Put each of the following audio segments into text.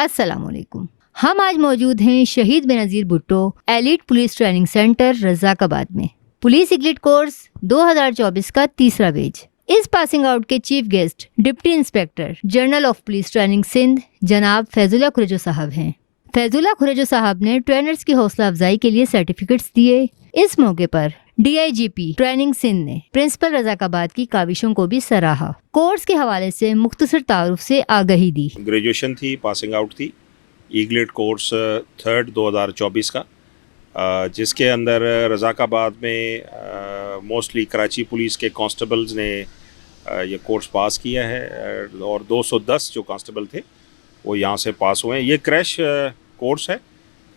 السلام علیکم۔ ہم آج موجود ہیں شہید Benazir Bhutto, elite police training centre Razzaqabad میں۔ پولیس ایگلیٹ کورس دو ہزار چوبیس کا تیسرا بیج اس پاسنگ آؤٹ کے chief guest, deputy inspector general of police training Sindh جناب فیض اللہ کھریجو صاحب ہیں۔ فیض اللہ کھریجو صاحب نے ٹرینرز کی حوصلہ افزائی کے لیے سرٹیفکیٹس دیے۔ اس موقع پر D I G P training Sindh نے پرنسپل رزاق آباد کی کاوشوں کو بھی سراہا۔ کورس کے حوالے سے مختصر تعارف سے آگہی دی۔ گریجویشن تھی پاسنگ آؤٹ تھی۔ ایگلیٹ کورس تھرڈ دو ہزار چوبیس کا۔ جس کے اندر رزاق آباد میں موسٹلی کراچی پولیس کے کانسٹیبلز نے یہ کورس پاس کیا ہے۔ اور دو سو دس جو کانسٹیبل تھے، وہ یہاں سے پاس ہوئے۔ ہیں یہ کریش کورس ہے۔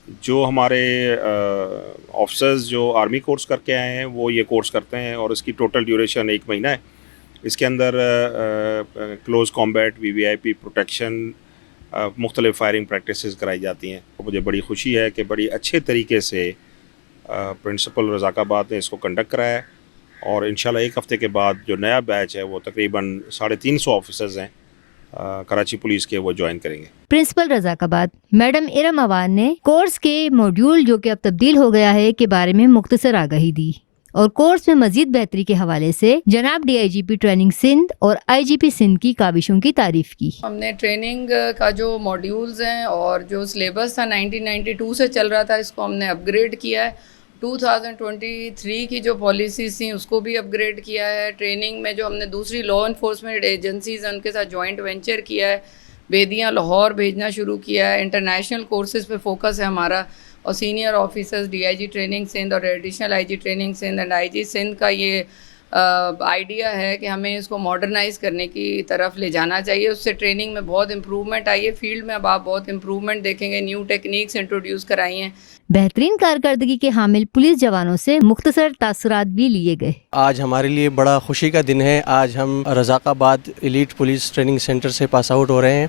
جو ہمارے آفیسرز جو آرمی کورس کر کے آئے ہیں، وہ یہ کورس کرتے ہیں اور اس کی ٹوٹل ڈیوریشن ایک مہینہ ہے۔ اس کے اندر close combat V V I P protection مختلف فائرنگ پریکٹسز کرائی جاتی ہیں۔ مجھے بڑی خوشی ہے کہ بڑی اچھے طریقے سے پرنسپل رزاق آباد نے اس کو کنڈکٹ کرایا ہے۔ اور انشاءاللہ ایک ہفتے کے بعد جو نیا بیچ ہے، وہ تقریباً ساڑھے تین سو آفیسرز ہیں۔ کراچی پولیس کے وہ جوائن کریں گے۔ پرنسپل رزاق آباد میڈم ارم اوان نے کورس کے موڈیول جو کہ اب تبدیل ہو گیا ہے کے بارے میں مختصر آگہی دی۔ اور کورس میں مزید بہتری کے حوالے سے جناب D I G P training Sindh اور آئی جی پی سندھ کی کاوشوں کی تعریف کی۔ ہم نے ٹریننگ کا جو ماڈیولز ہیں اور جو سلیبس تھا نائنٹین نائنٹی ٹو سے چل رہا تھا اس کو ہم نے اپ گریڈ کیا ہے۔ ٹو تھاؤزینڈ ٹوئنٹی تھری کی جو پالیسیز تھیں، اس کو بھی اپ گریڈ کیا ہے۔ ٹریننگ میں جو ہم نے دوسری لا انفورسمنٹ ایجنسیز ہیں، ان کے ساتھ جوائنٹ وینچر کیا ہے۔ بیدیاں لاہور بھیجنا شروع کیا ہے۔ انٹرنیشنل کورسز پہ فوکس ہے ہمارا۔ اور senior officers D I G training Sindh اور additional I G training Sindh and I G Sindh کا یہ آئیڈیا ہے کہ ہمیں اس کو ماڈرنائز کرنے کی طرف لے جانا چاہیے اس سے ٹریننگ میں بہت امپروومنٹ آئی ہے۔ فیلڈ میں اب آپ بہت امپروومنٹ دیکھیں گے نیو ٹیکنیکس انٹروڈیوس کرائی ہیں۔ بہترین کارکردگی کے حامل پولیس جوانوں سے مختصر تاثرات بھی لیے گئے۔ آج ہمارے لیے بڑا خوشی کا دن ہے۔ آج ہم رزاق آباد ایلیٹ پولیس ٹریننگ سینٹر سے پاس آؤٹ ہو رہے ہیں۔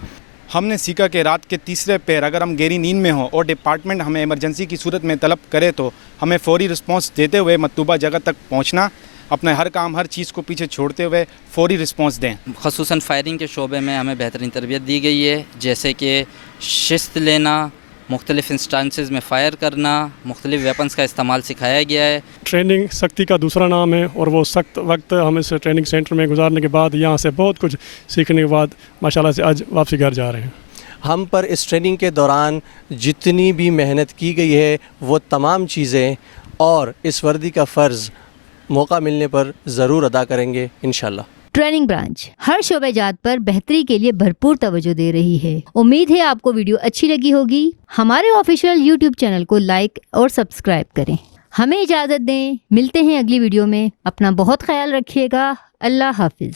ہم نے سیکھا کہ رات کے تیسرے پیر اگر ہم گہری نیند میں ہوں اور ڈپارٹمنٹ ہمیں ایمرجنسی کی صورت میں طلب کرے تو ہمیں فوری رسپانس دیتے ہوئے مطلوبہ جگہ تک پہنچنا اپنا ہر کام ہر چیز کو پیچھے چھوڑتے ہوئے فوری رسپانس دیں۔ خصوصاً فائرنگ کے شعبے میں ہمیں بہترین تربیت دی گئی ہے جیسے کہ شست لینا مختلف انسٹانسز میں فائر کرنا مختلف ویپنز کا استعمال سکھایا گیا ہے۔ ٹریننگ سختی کا دوسرا نام ہے اور وہ سخت وقت ہم اس ٹریننگ سینٹر میں گزارنے کے بعد یہاں سے بہت کچھ سیکھنے کے بعد ماشاءاللہ سے آج واپسی گھر جا رہے ہیں۔ ہم پر اس ٹریننگ کے دوران جتنی بھی محنت کی گئی ہے وہ تمام چیزیں اور اس وردی کا فرض موقع ملنے پر ضرور ادا کریں گے انشاءاللہ۔ ٹریننگ برانچ، ہر شعبہ جات پر بہتری کے لیے بھرپور توجہ دے رہی ہے۔ امید ہے آپ کو ویڈیو اچھی لگی ہوگی۔ ہمارے آفیشیل یوٹیوب چینل کو لائک اور سبسکرائب کریں۔ ہمیں اجازت دیں۔ ملتے ہیں اگلی ویڈیو میں۔ اپنا بہت خیال رکھیے گا۔ اللہ حافظ۔